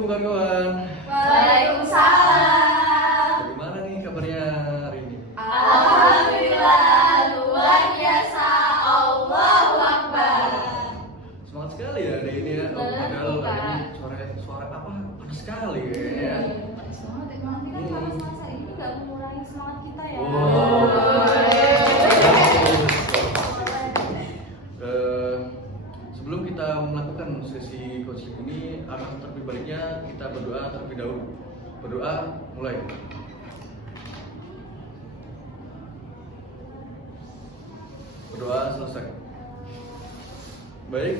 Assalamualaikum kawan-kawan. Waalaikumsalam. Bagaimana nih kabarnya hari ini? Alhamdulillah, luar biasa. Allahu Akbar. Semangat sekali ya hari ini ya. Padahal hari ini suara apa? Panas sekali kayaknya ya. Semangat, emang kan kalau Selasa ini nggak mengurangi semangat kita ya. Sebelum kita melakukan sesi coaching ini, alangkah terlebih baiknya kita berdoa terlebih dahulu. Berdoa, mulai. Berdoa selesai. Baik,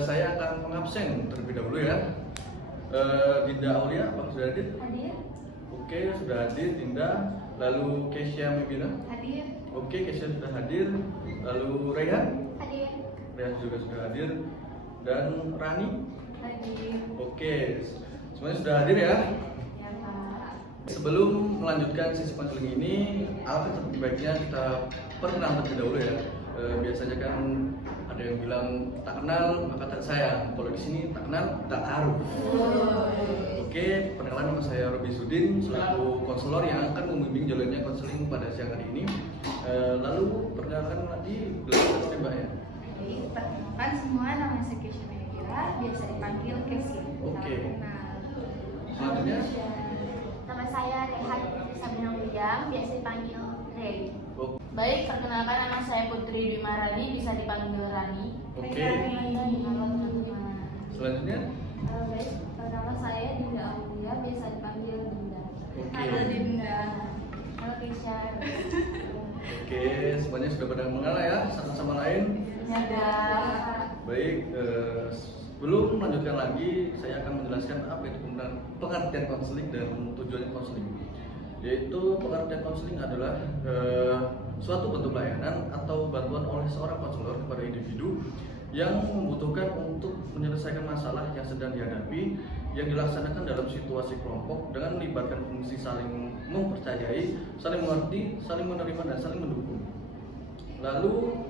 saya akan mengabsen terlebih dahulu ya. Dinda Aulia, apa sudah hadir? Hadir. Oke, sudah hadir Dinda. Lalu Kesia Mebina. Hadir. Oke, Kesia sudah hadir. Lalu Rehan. Hadir. Rehan juga sudah hadir. Dan Rani. Hadir. Oke, semuanya sudah hadir ya. Ya Kak. Sebelum melanjutkan sesi konseling ini, alangkah lebih baiknya kita perkenalan terlebih dahulu ya. Biasanya kan ada yang bilang tak kenal maka tak sayang. Kalau di sini tak kenal tak taruh. Oke, perkenalan nama saya Robi Sudin, selaku konselor yang akan membimbing jalannya konseling pada siang hari ini. Lalu perkenalkan lagi belajar Mbak ya. Baik, perkenalkan semua, nama saya Kesia Mekira, biasa dipanggil Kesia. Oke. Salam kenal. Selanjutnya. Nama saya Rehan Saminang Wijang, biasa dipanggil Rey. Oh, Baik, perkenalkan nama saya Putri Dwi Marani, bisa dipanggil Rani. Oke. Halo teman-teman. Selanjutnya. Baik, nama saya Dinda Aulia, biasa dipanggil Dinda. Oke. Halo Dinda. Halo Keisha. Oke, semuanya sudah pada mengenal ya satu sama lain. Ada. Baik, sebelum melanjutkan lagi, saya akan menjelaskan apa itu pengertian konseling dan tujuannya konseling. Yaitu pengertian konseling adalah suatu bentuk layanan atau bantuan oleh seorang konselor kepada individu yang membutuhkan untuk menyelesaikan masalah yang sedang dihadapi, yang dilaksanakan dalam situasi kelompok dengan melibatkan fungsi saling mempercayai, saling mengerti, saling menerima, dan saling mendukung. Lalu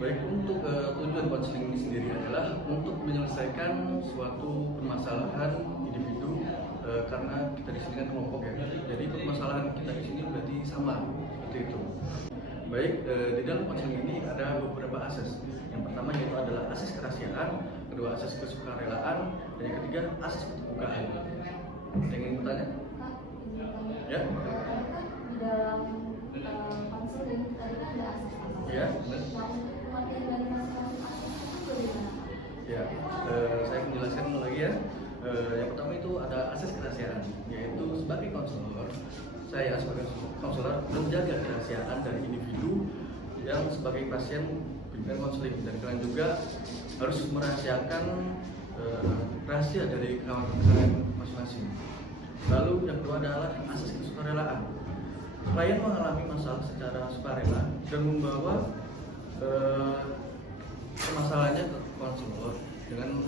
baik, untuk tujuan konseling ini sendiri adalah untuk menyelesaikan suatu permasalahan individu, karena kita di sini kan kelompok ya. Jadi permasalahan kita di sini berarti sama seperti itu. Baik, di dalam konseling ini ada beberapa asas. Yang pertama yaitu adalah asas kerahasiaan, kedua asas kesukarelaan, dan yang ketiga asas keterbukaan. Ada yang ingin bertanya? Ya? Di dalam konseling tadi kan ada asas-asas. Ya, benar. Pengertian dari masing-masing asas itu bagaimana? Ya, saya menjelaskan lagi ya. Yang pertama itu ada asas kerahasiaan, yaitu sebagai konselor, saya sebagai konselor menjaga kerahasiaan dari individu yang sebagai pasien bimbingan konseling, dan kalian juga harus merahasiakan rahasia dari kawan-kawan masing-masing. Lalu yang kedua adalah asas kesukarelaan. Klien mengalami masalah secara sukarela dan membawa permasalahannya ke konselor dengan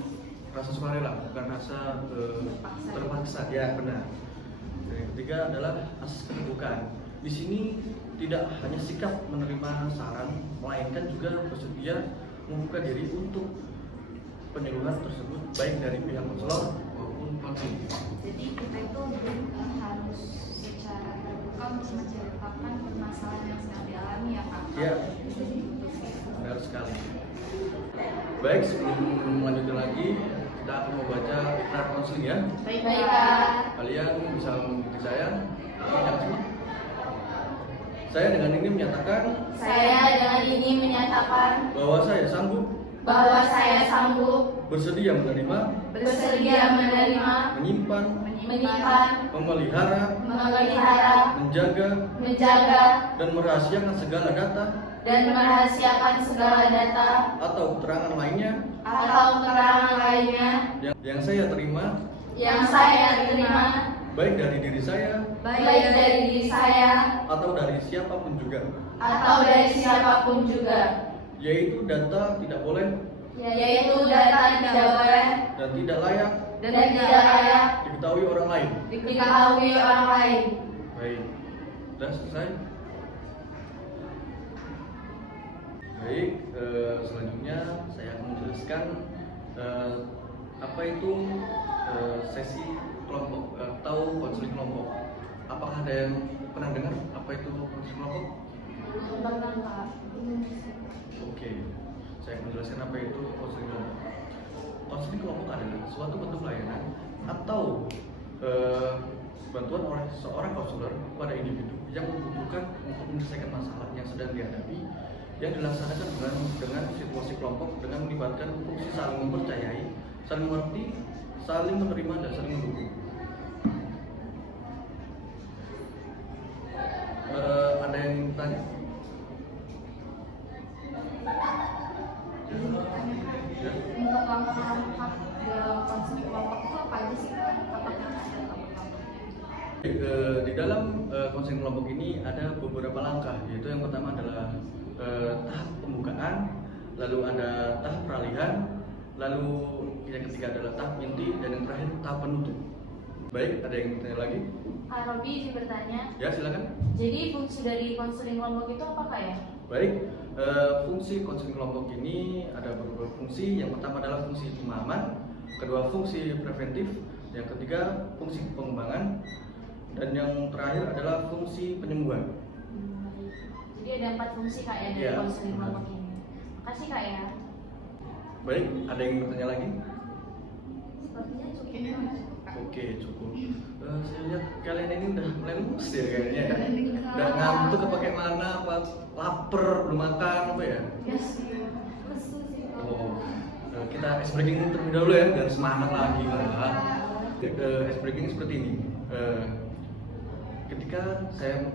rasa sukarela, bukan rasa terpaksa. Ya, benar. Dan yang ketiga adalah asas keterbukaan. Di sini tidak hanya sikap menerima saran, melainkan juga bersedia membuka diri untuk penyuluhan tersebut, baik dari pihak konselor maupun konseling. Jadi kita itu harus secara terbuka untuk menceritakan permasalahan yang sedang dialami ya Kak. Ya, benar sekali. Baik, sebelum melanjutkan lagi, kita akan membaca ikrar konseling ya. Baik, Kak. Kalian bisa mengikuti saya. Jangan semua. Saya dengan ini menyatakan bahwa saya sanggup bersedia menerima, menyimpan, memelihara, menjaga, dan merahasiakan segala data atau keterangan lainnya yang saya terima, baik dari diri saya atau dari siapapun juga, yaitu data tidak boleh dan tidak layak diketahui orang lain. Baik, sudah selesai. Baik, selanjutnya saya akan menjelaskan apa itu sesi kelompok atau konseling kelompok. Apakah ada yang pernah dengar apa itu konseling kelompok? Pernah Kak. Oke, saya akan menjelaskan apa itu konseling kelompok. Konseling kelompok adalah suatu bentuk layanan atau bantuan oleh seorang konselor kepada individu yang membutuhkan untuk menyelesaikan masalah yang sedang dihadapi, yang dilaksanakan dengan situasi kelompok dengan melibatkan fungsi saling mempercayai, saling mengerti, saling menerima, dan saling mendukung. Ada yang ingin bertanya? Ya. Untuk langkah-langkah dalam konseling kelompok itu apa aja sih? Apakah ada langkah-langkahnya? Di dalam konseling kelompok ini ada beberapa langkah, yaitu yang pertama adalah tahap pembukaan, lalu ada tahap peralihan, lalu yang ketiga adalah tahap inti, dan yang terakhir tahap penutup. Baik, ada yang bertanya lagi? Kak Robi izin bertanya. Ya, silakan. Jadi fungsi dari konseling kelompok itu apa Kak ya? Baik, fungsi konseling kelompok ini ada beberapa fungsi. Yang pertama adalah fungsi pemahaman, kedua fungsi preventif, yang ketiga fungsi pengembangan, dan yang terakhir adalah fungsi penyembuhan. Jadi ada 4 fungsi Kak ya dari Ya. konseling kelompok ini. Makasih Kak ya. Baik, ada yang bertanya lagi? Sepertinya cukup. Kayaknya masuk, Kak. Oke, cukup. Saya lihat kalian ini udah mulai lemes ya kayaknya ya. Udah ngantuk apa kayak mana, apa lapar, belum makan apa ya? Yes. Lesu sih Kak. Oh, kita ice breaking terlebih dahulu ya, biar semangat lagi lah. Ice breaking seperti ini. Ketika saya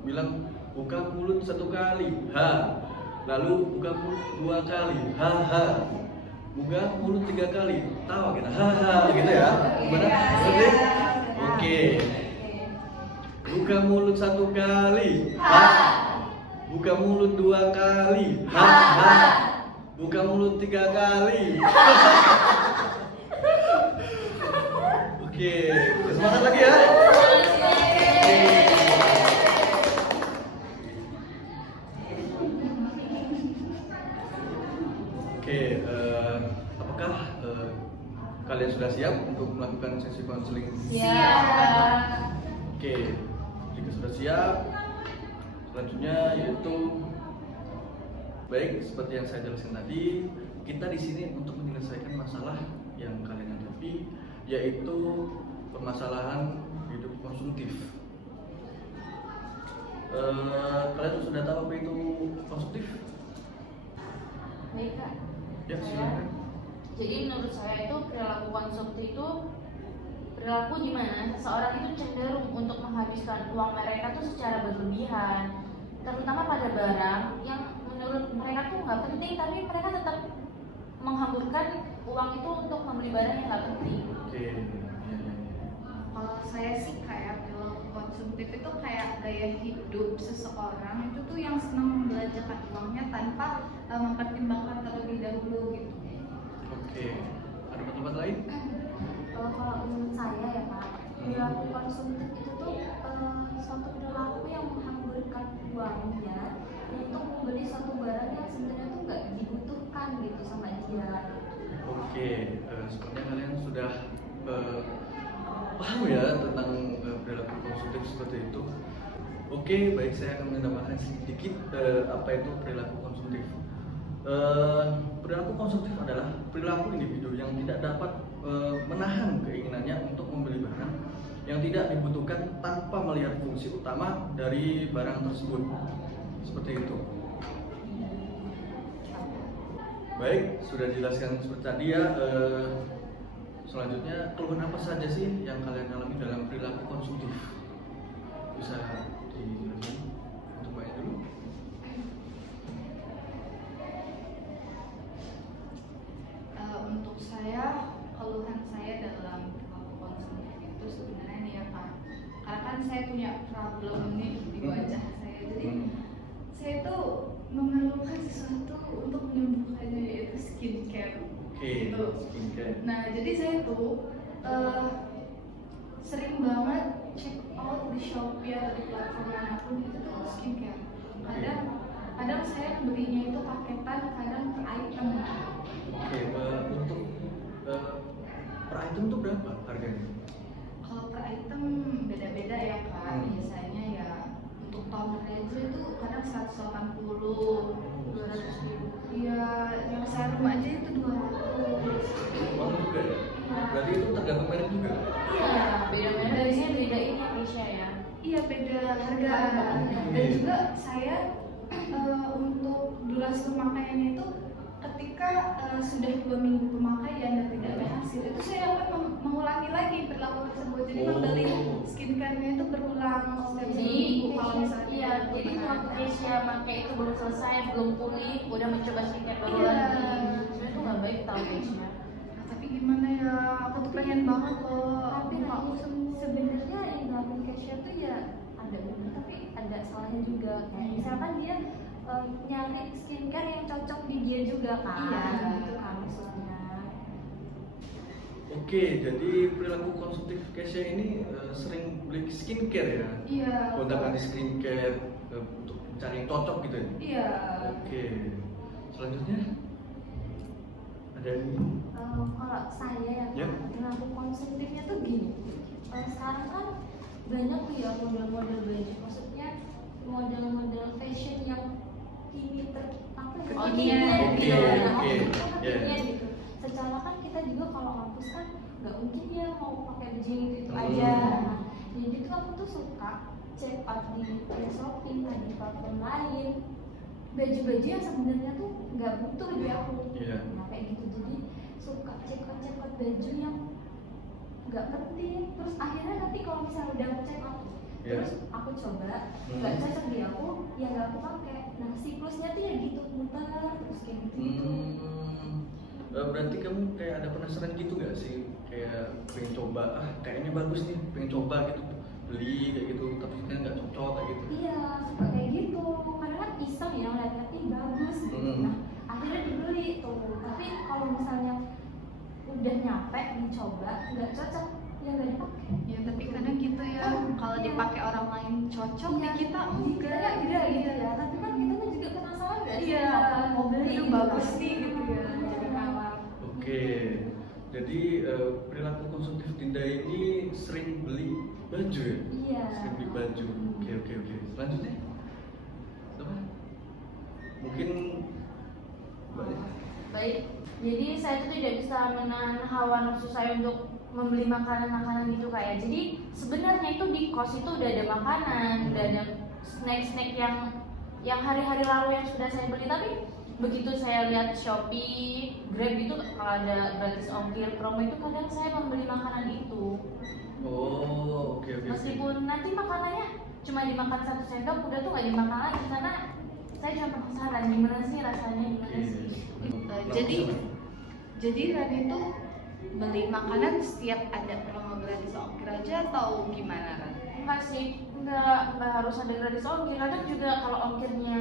bilang buka mulut 1 kali, ha. Lalu buka mulut 2 kali, ha ha. Buka mulut 3 kali, tawa kita, ha ha, gitu ya. Gimana? Oke. Oke. Buka mulut 1 kali, ha. Buka mulut 2 kali, ha ha. Buka mulut 3 kali. Oke, semangat lagi ya. Oke, apakah kalian sudah siap untuk melakukan sesi konseling? Siap. Oke, jika sudah siap, selanjutnya yaitu baik seperti yang saya jelaskan tadi, kita di sini untuk menyelesaikan masalah yang kalian hadapi, yaitu permasalahan hidup konsumtif. Kalian sudah tahu apa itu konsumtif? Baik Kak. Ya, silakan. Jadi menurut saya itu perilaku konsumtif itu perilaku di mana seseorang itu cenderung untuk menghabiskan uang mereka tuh secara berlebihan, terutama pada barang yang menurut mereka tuh nggak penting, tapi mereka tetap menghamburkan uang itu untuk membeli barang yang nggak penting. Oke. Kalau saya sih kayak perilaku konsumtif itu kayak gaya hidup seseorang itu tuh yang senang membelanjakan uangnya tanpa mempertimbangkan terlebih dahulu gitu. Oke. Ada tempat lain? Kalau menurut saya ya Pak, perilaku konsumtif itu tuh suatu perilaku yang menghamburkan uangnya untuk membeli suatu barang yang sebenarnya tuh nggak dibutuhkan gitu sama dia. Oke, sepertinya kalian sudah paham ya tentang perilaku konsumtif seperti itu. Oke, baik, saya akan menambahkan sedikit apa itu perilaku konsumtif. Perilaku konsumtif adalah perilaku individu yang tidak dapat menahan keinginannya untuk membeli barang yang tidak dibutuhkan tanpa melihat fungsi utama dari barang tersebut. Seperti itu. Baik, sudah dijelaskan seperti tadi ya. Selanjutnya, keluhan apa saja sih yang kalian alami dalam perilaku konsumtif? Bisa dijelaskan untuk Mbak dulu? Untuk saya, keluhan saya dalam perilaku konsumtif itu sebenarnya nih ya Pak, karena kan saya punya problem nih di wajah saya, jadi saya tuh memerlukan sesuatu untuk menyembuhkannya, yaitu skincare. Oke, Gitu. skincare. Nah, jadi saya tuh sering banget check out di Shopee atau di platform manapun itu tuh skincare. Kadang saya belinya itu paketan, kadang per item. Oke, untuk harganya? Kalau per item beda-beda ya Kak. Biasanya ya untuk toner aja itu kadang 180, 200 ribu. Iya, yang serum aja itu 200. Oh juga ya? Berarti itu tergantung merek juga? Iya, beda merek, beda ini Indonesia ya. Iya, beda harga. Dan juga saya untuk durasi pemakaiannya itu ketika sudah 2 minggu pemakaian dan tidak ada hasil, itu saya akan mengulangi lagi perilaku tersebut. Jadi membeli skincare-nya itu berulang setiap minggu. Kalau misalnya iya, jadi waktu Keisha pakai itu belum selesai, belum pulih, udah mencoba skincare baru Iya. lagi. Sebenarnya itu nggak baik tau Keisha. Nah, tapi gimana ya, aku tuh pengen banget loh. Tapi aku sebenarnya yang dilakukan Keisha tuh ya ada benar tapi ada salahnya juga. Kayak misalkan dia nyari skincare yang cocok di dia juga kan. Iya. Gitu kan maksudnya. Oke, jadi perilaku konsumtif Keisha ini sering beli skincare ya? Iya. Gonta-ganti skincare untuk mencari yang cocok gitu ya? Iya. Oke, selanjutnya ada ini? Kalau saya Ya. perilaku konsumtifnya tuh gini. Sekarang kan banyak tuh ya model-model baju, maksudnya model-model fashion yang limited apa ya? Kekinian. Oke, oke. Kekinian gitu. Secara kan kita juga kalau kampus kan nggak mungkin ya mau pakai baju gitu aja. Nah, jadi tuh aku tuh suka check out di shopping, di platform lain, baju-baju yang sebenarnya tuh nggak butuh di aku. Iya. Nah kayak gitu, jadi suka check out baju yang nggak penting. Terus akhirnya nanti kalau misalnya udah check out, Iya. terus aku coba nggak cocok di aku, ya nggak aku pakai. Nah siklusnya tuh ya gitu muter terus kayak gitu. Berarti kamu kayak ada penasaran gitu gak sih? Kayak pengen coba, kayaknya bagus nih, pengen coba gitu, beli kayak gitu, tapi kan nggak cocok kayak gitu. Iya, suka kayak gitu. Kadang kan iseng ya ngeliatnya, ih bagus gitu. Nah, akhirnya dibeli tuh. Tapi kalau misalnya udah nyampe dicoba, nggak cocok, ya nggak dipakai. Ya tapi kadang gitu ya, kalau dipakai orang lain cocok, di kita enggak enggak gitu ya. Tapi kan kita kan juga penasaran nggak sih Iya, mau beli itu gitu bagus kan. nih gitu ya. Jadi kalah. Oke, jadi perilaku konsumtif Dinda ini sering beli baju ya? Iya. Sering beli baju. Oke. Selanjutnya, apa? Mungkin Mbak. Baik, jadi saya tuh tidak bisa menahan hawa nafsu saya untuk membeli makanan-makanan gitu kayak. Jadi sebenarnya itu di kos itu udah ada makanan, udah ada snack-snack yang hari-hari lalu yang sudah saya beli, tapi begitu saya lihat Shopee, Grab itu kalau ada gratis ongkir promo itu kadang saya membeli makanan itu. Oh, oke. Meskipun nanti makanannya cuma dimakan 1 sendok udah tuh nggak dimakan lagi karena saya cuma penasaran gimana sih rasanya gimana sih. Jadi Rani itu beli makanan setiap ada promo gratis ongkir aja atau gimana Ran? Enggak sih, enggak harus ada gratis ongkir. Kadang juga kalau ongkirnya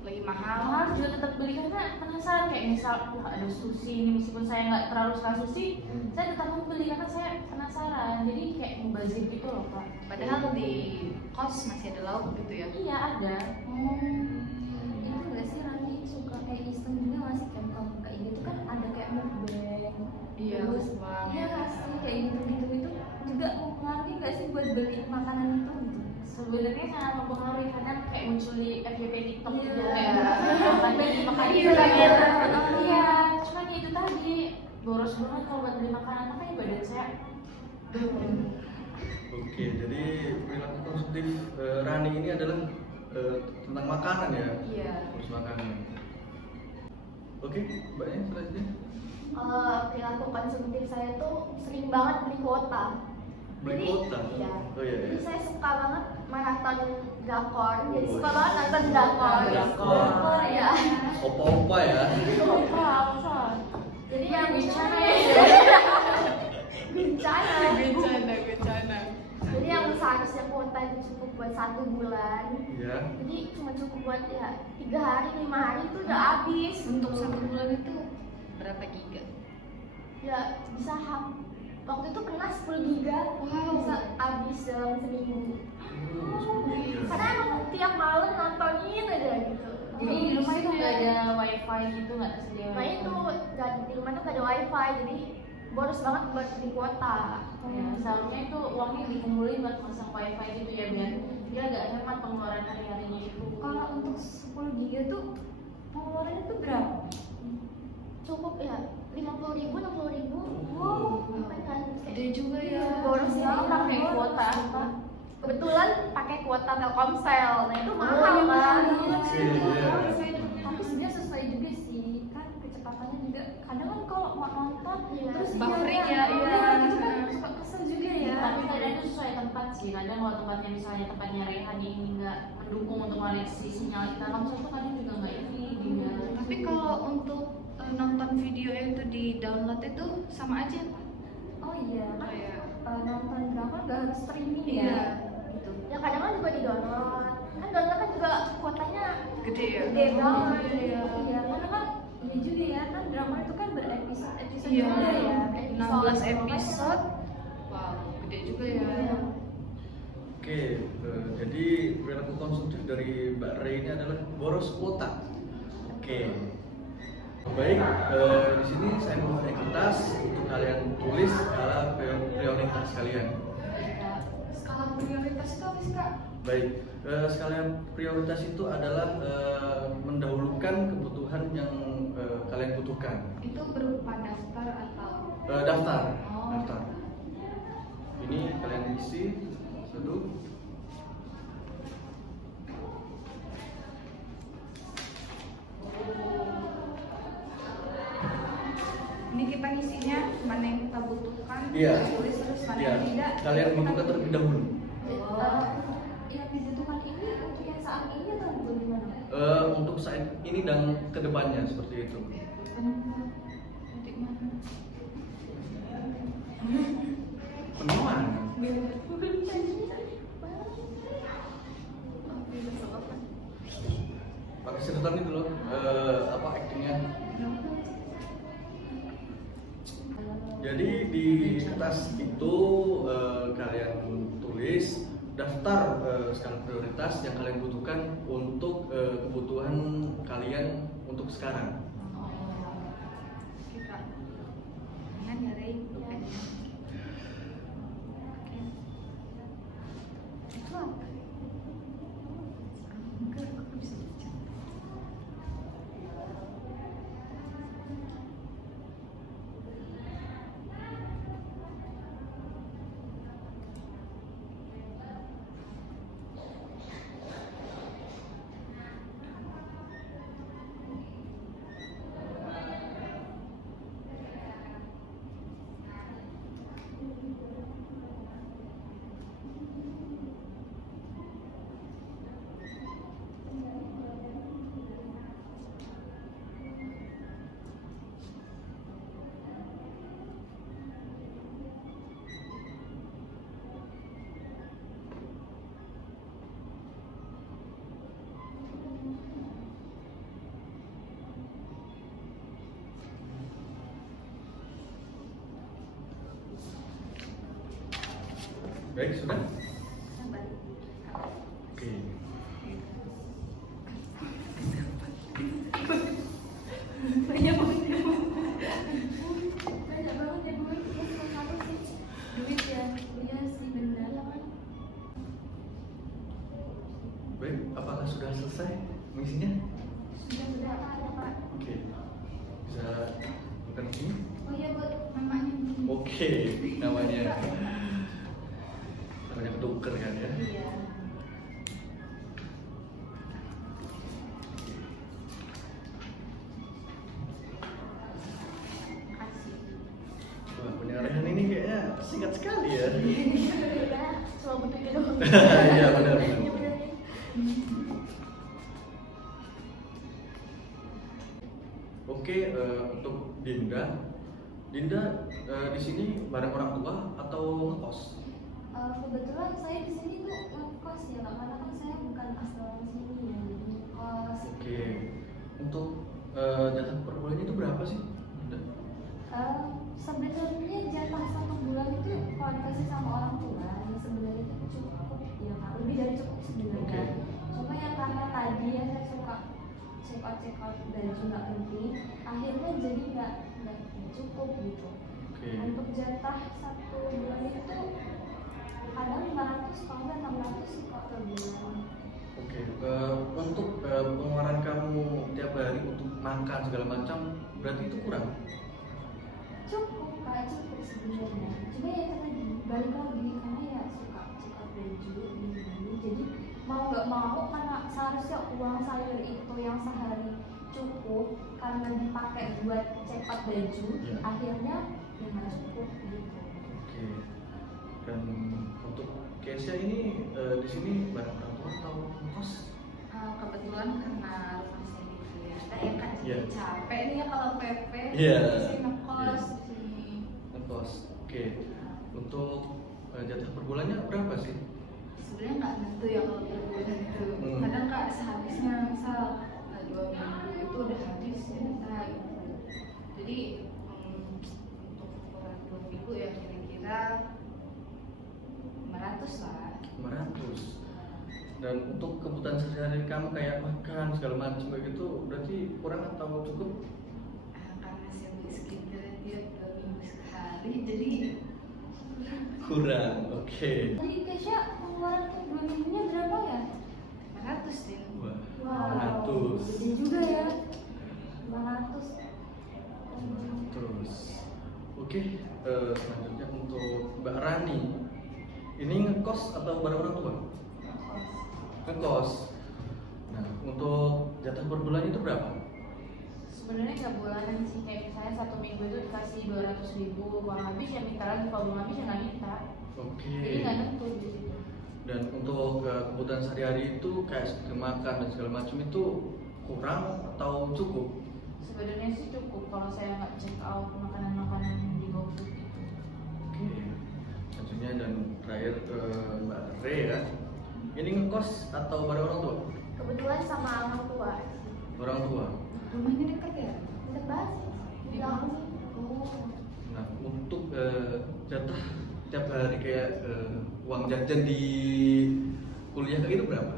Lagi mahal. mahal juga tetap beli karena penasaran kayak misal wah ada sushi ini meskipun saya nggak terlalu suka sushi, saya tetap membeli karena saya penasaran. Jadi kayak mubazir gitu loh Kak. Padahal di kos masih ada lauk gitu ya. Iya ada. Itu nggak sih Rani suka kayak iseng juga nggak sih kamu kayak gitu kan ada kayak mukbang. Iya, Terus mukbang. iya nggak sih kayak gitu itu juga mempengaruhi nggak sih buat beli makanan itu gitu. Sebenarnya sangat mempengaruhi karena kayak muncul di FYP TikTok Iya. gitu kayak makan ini makan itu Iya, gitu. iya. Iya, cuman ya itu tadi boros banget kalau buat beli makanan makanya badan saya Oke, jadi perilaku konsumtif Rani ini adalah tentang makanan ya? Iya. Terus makanan. Oke, Mbaknya selanjutnya. Perilaku konsumtif saya tuh sering banget beli kuota. Beli kuota? Iya. Oh iya. Jadi saya suka banget maraton drakor. Jadi Oh, suka iya. banget nonton drakor. Drakor. Ya. Opa-opa ya? Opa. Jadi yang Bencana ya. ya. Bencana. Bencana. Jadi yang seharusnya kuota itu cukup buat 1 bulan. Iya. Jadi cuma cukup buat ya 3 hari, 5 hari itu udah habis. Untuk 1 bulan itu berapa giga? Ya bisa waktu itu pernah 10 giga. Wow. Bisa habis dalam seminggu. Iya. Karena emang tiap malam nontonin aja gitu. Jadi di rumah itu nggak ada wifi gitu nggak tersedia. Nah itu di rumah tuh gak ada wifi, jadi boros banget buat di kuota. Ya, seharusnya itu uangnya dikumpulin buat masang wifi gitu ya biar dia agak hemat pengeluaran hari-harinya itu. Kalau untuk 10 giga tuh pengeluarannya tuh berapa? Cukup ya 50.000, 60.000. Wow, Lumayan kan? Gede juga ya. boros Ini banget pakai boros. kuota apa? Kebetulan pakai kuota Telkomsel, nah itu mahal iya, kan? mahal. Iya. Tapi sebenarnya sesuai juga sih, kan kecepatannya juga. Kadang kan kalau mau nonton Iya. terus Buffering sinyalnya, ya, iya. gitu kan suka kesel juga ya. Tapi kadang itu sesuai tempat sih. Kadang kalau tempatnya misalnya tempatnya Rehan ini nggak mendukung untuk koneksi sinyal Telkomsel itu kadang juga nggak ini dia. Tapi kalau untuk nonton video itu di download itu sama aja Pak? Oh iya, kan Kayak nonton drama nggak harus streaming Iya. ya. Gitu. Ya kadang kan juga di download. Kan download kan juga kuotanya gede ya. gede banget. Gede ya. Iya, karena kan iya juga ya kan drama itu kan berepisode Iya. juga ya. 16 episode. Wow, gede juga ya. Iya. Oke, jadi perilaku konsumtif dari Mbak Rey ini adalah boros kuota. Oke. Baik, di sini saya mempunyai kertas untuk kalian tulis skala prioritas kalian. Skala prioritas itu apa sih Kak? Baik, skala prioritas itu adalah mendahulukan kebutuhan yang kalian butuhkan. Itu berupa daftar atau Daftar, Oh. daftar. Ini kalian isi satu. ini kita ngisinya mana yang kita butuhkan, Iya. kita tulis terus mana Iya, yang tidak. kalian butuhkan terlebih dahulu. Eh, yang dibutuhkan ini untuk yang saat ini atau untuk gimana? Untuk saat ini dan kedepannya seperti itu. Nanti mana? Penuhan. Pakai sedotan itu loh. Apa aktingnya? Jadi di kertas itu kalian tulis daftar skala prioritas yang kalian butuhkan untuk kebutuhan kalian untuk sekarang. Kita jangan dari pulpennya. Itu apa? Enggak, aku bisa baca. Baik, sudah? Oke. Banyak banget ya duit, terus apa sih? Duit ya, iya sih benar. Baik, apakah sudah selesai mengisinya? Sudah ada Pak. Oke. Bisa bukan ini? Oh iya buat namanya. Oke, namanya. Namanya ketuker kan ya? Iya. Wah, punya Rehan ini kayaknya singkat sekali ya. Ya, cuma butuh gitu. Iya, benar. Iya, benar. Oke, untuk Dinda, di sini bareng orang tua atau ngekos? Kebetulan saya di sini tuh ngekos ya Kak, karena kan saya bukan asal sini ya, jadi ngekos. Oke, untuk jatah per bulannya itu berapa sih? Dinda? Sebenarnya jatah 1 bulan itu kalau dikasih sama orang tua, ya sebenarnya itu cukup ya Kak, lebih dari cukup sebenarnya. Oke. Cuma ya karena tadi ya saya suka check out gaji nggak penting, akhirnya jadi nggak cukup gitu. Oke. Untuk jatah 1 bulan itu kadang 500, kalau nggak 600 sih kak per bulan. Oke, untuk pengeluaran kamu tiap hari untuk makan segala macam berarti itu kurang? Cukup kak, cukup sebenarnya. Cuma ya tadi balik lagi karena ya suka baju ini, jadi mau nggak mau karena seharusnya uang saya itu yang sehari cukup karena dipakai buat cetak baju, Ya. akhirnya ya nggak cukup gitu. Oke. Dan untuk Kesia ini di sini bareng orang tua atau kos? Kebetulan karena rumah saya di Jakarta ya kan, Iya. jadi capek nih ya kalau PP. Iya. Di sini ngekos Iya. di sini. Ngekos. Oke. Untuk jatah per bulannya berapa sih? Sebenarnya nggak tentu ya kalau per bulan itu. Hmm. Kadang kak sehabisnya misal 2 minggu itu udah habis kita gitu. Jadi untuk ukuran 2 minggu ya kira-kira 500 lah. 500. Dan untuk kebutuhan sehari-hari kamu kayak makan segala macam kayak gitu berarti kurang atau cukup? Karena saya beli skincare dia 2 minggu sekali, jadi Kurang. Oke. Jadi Kesha pengeluaran untuk 2 minggunya berapa ya? 500 deh. Wah. Wow, 500. gede juga ya. 500. Terus, oke, selanjutnya untuk Mbak Rani, ini ngekos atau bareng orang tua? Ngekos. Nah, untuk jatah per bulan itu berapa? Sebenarnya nggak bulanan sih, kayak misalnya 1 minggu itu dikasih 200.000, uang habis ya minta lagi, kalau belum habis ya nggak minta. Oke. Jadi nggak tentu di situ. Dan untuk kebutuhan sehari-hari itu kayak seperti makan dan segala macam itu kurang atau cukup? Sebenarnya sih cukup kalau saya nggak check out makanan-makanan di GoFood gitu. Oke. Selanjutnya dan terakhir Mbak Re ya. Ini ngekos atau bareng orang tua? Kebetulan sama orang tua. Orang tua. Rumahnya dekat ya? Dekat banget sih. Bilang Oh. Nah, untuk jatah tiap hari kayak uang jajan di kuliah kayak gitu berapa?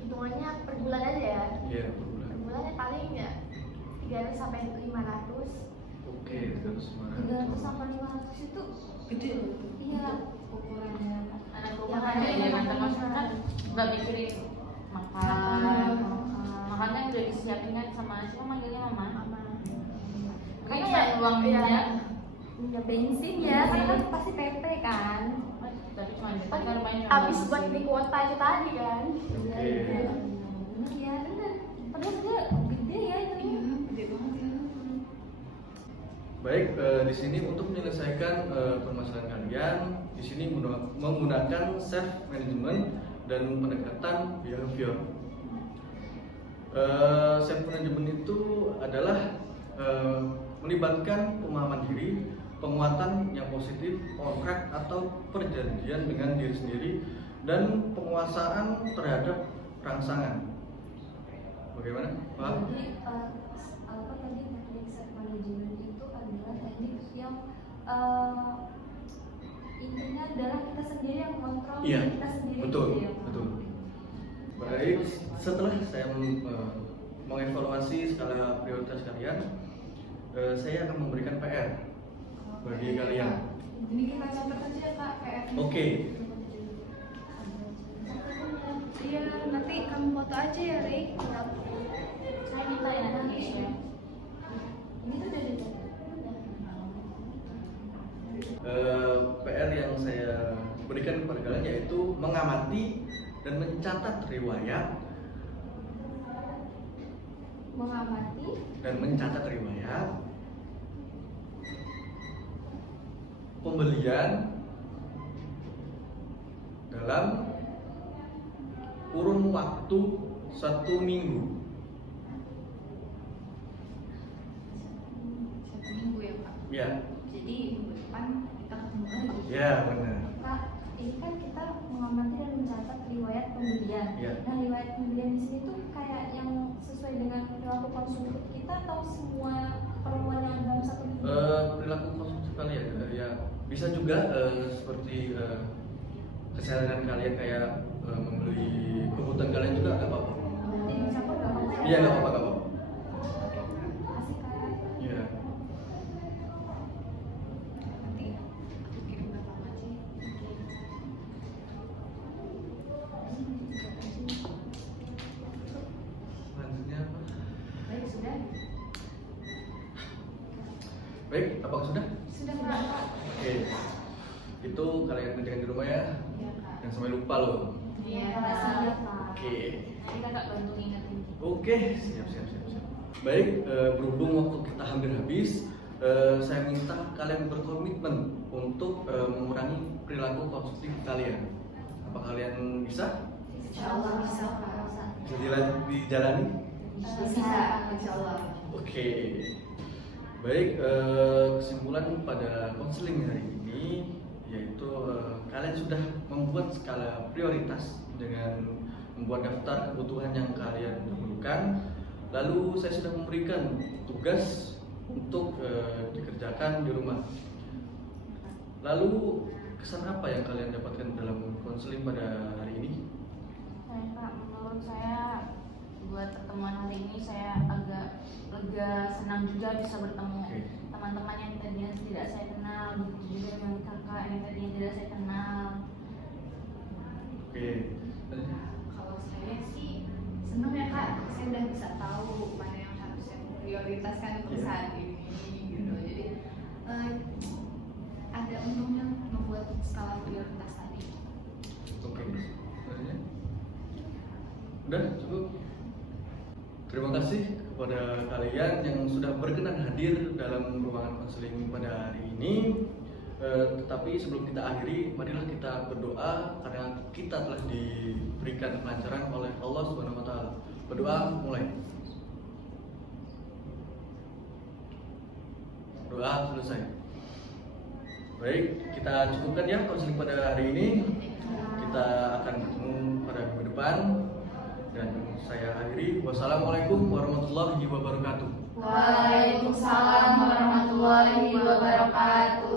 hitungannya per bulan aja ya. Iya, per bulan. Per bulannya paling ya 300 sampai 500. Oke, 300 sampai 500 itu Gede loh. iya. Ukurannya. Anak Ya, rumah kan makanya ya memang teman-teman kan nggak mikirin makan, makannya udah disiapin kan sama siapa manggilnya mama. Mama. Karena ya uang minyak. Ya bensin ya, karena kan pasti PP kan. Tapi cuma dekat kan rumahnya cuma Habis buat bensin. di kuota itu tadi kan. Oke. Bener ya, bener. Padahal dia gede ya itu. Iya, gede banget ya. Baik, di sini untuk menyelesaikan permasalahan kalian, di sini menggunakan self management dan pendekatan behavior. Self management itu adalah melibatkan pemahaman diri, penguatan yang positif, kontrak atau perjanjian dengan diri sendiri, dan penguasaan terhadap rangsangan. Bagaimana, Pak? Jadi apa tadi teknik self management itu adalah teknik yang intinya adalah kita sendiri yang kontrol Iya, diri kita sendiri. betul, gitu ya, Pak. betul. Baik, setelah saya mengevaluasi skala prioritas kalian, saya akan memberikan PR bagi kalian. Ini kita catat aja kak PR. Oke. Iya, nanti kamu foto aja ya, Rik. Saya minta ya nanti. Ini tuh udah dicatat. PR yang saya berikan kepada kalian yaitu mengamati dan mencatat riwayat pembelian dalam kurun waktu 1 minggu. 1 minggu ya kak. Ya, Jadi minggu depan kita ketemu lagi. ya benar. Kak, ini kan kita mengamati dan mencatat riwayat pembelian. Iya. Nah, riwayat pembelian di sini tuh kayak yang sesuai dengan perilaku konsumtif kita atau semua keperluan yang dalam 1 minggu? Perilaku konsumtif kalian ya bisa juga seperti keseharian kalian kayak membeli kebutuhan kalian juga nggak apa-apa. Berarti dicampur nggak apa-apa ya? Iya nggak apa-apa. Kasih Kak. Iya. Baik, apakah sudah? Sudah Kak. Oke. Itu kalian kerjakan di rumah ya. Iya Kak. Jangan sampai lupa loh. Iya, Makasih ya, Kak. Kak. Oke. Nanti kakak bantu ingetin. Oke, siap. Baik, berhubung waktu kita hampir habis, saya minta kalian berkomitmen untuk mengurangi perilaku konsumtif kalian. Apa kalian bisa? Insyaallah bisa Kak. Bisa dijalani? Bisa, insyaallah. Oke. Baik, kesimpulan pada konseling hari ini yaitu kalian sudah membuat skala prioritas dengan membuat daftar kebutuhan yang kalian perlukan. Lalu saya sudah memberikan tugas untuk dikerjakan di rumah. Lalu kesan apa yang kalian dapatkan dalam konseling pada hari ini? Kak, menurut saya buat pertemuan hari ini saya agak lega, senang juga bisa bertemu Oke. teman-teman yang tadinya tidak saya kenal, begitu juga dengan kakak yang tadinya tidak saya kenal. Oke. Kalau saya sih senang ya Kak, saya udah bisa tahu mana yang harus saya prioritaskan untuk Iya. saat ini gitu. Jadi ada untungnya membuat skala prioritas tadi. Oke. Udah cukup. Terima kasih kepada kalian yang sudah berkenan hadir dalam ruangan konseling pada hari ini. Tetapi sebelum kita akhiri, marilah kita berdoa karena kita telah diberikan kelancaran oleh Allah Subhanahu wa taala. Berdoa mulai. Doa selesai. Baik, kita cukupkan ya konseling pada hari ini. Kita akan bertemu pada minggu depan. Dan saya akhiri. Wassalamualaikum warahmatullahi wabarakatuh. Waalaikumsalam warahmatullahi wabarakatuh.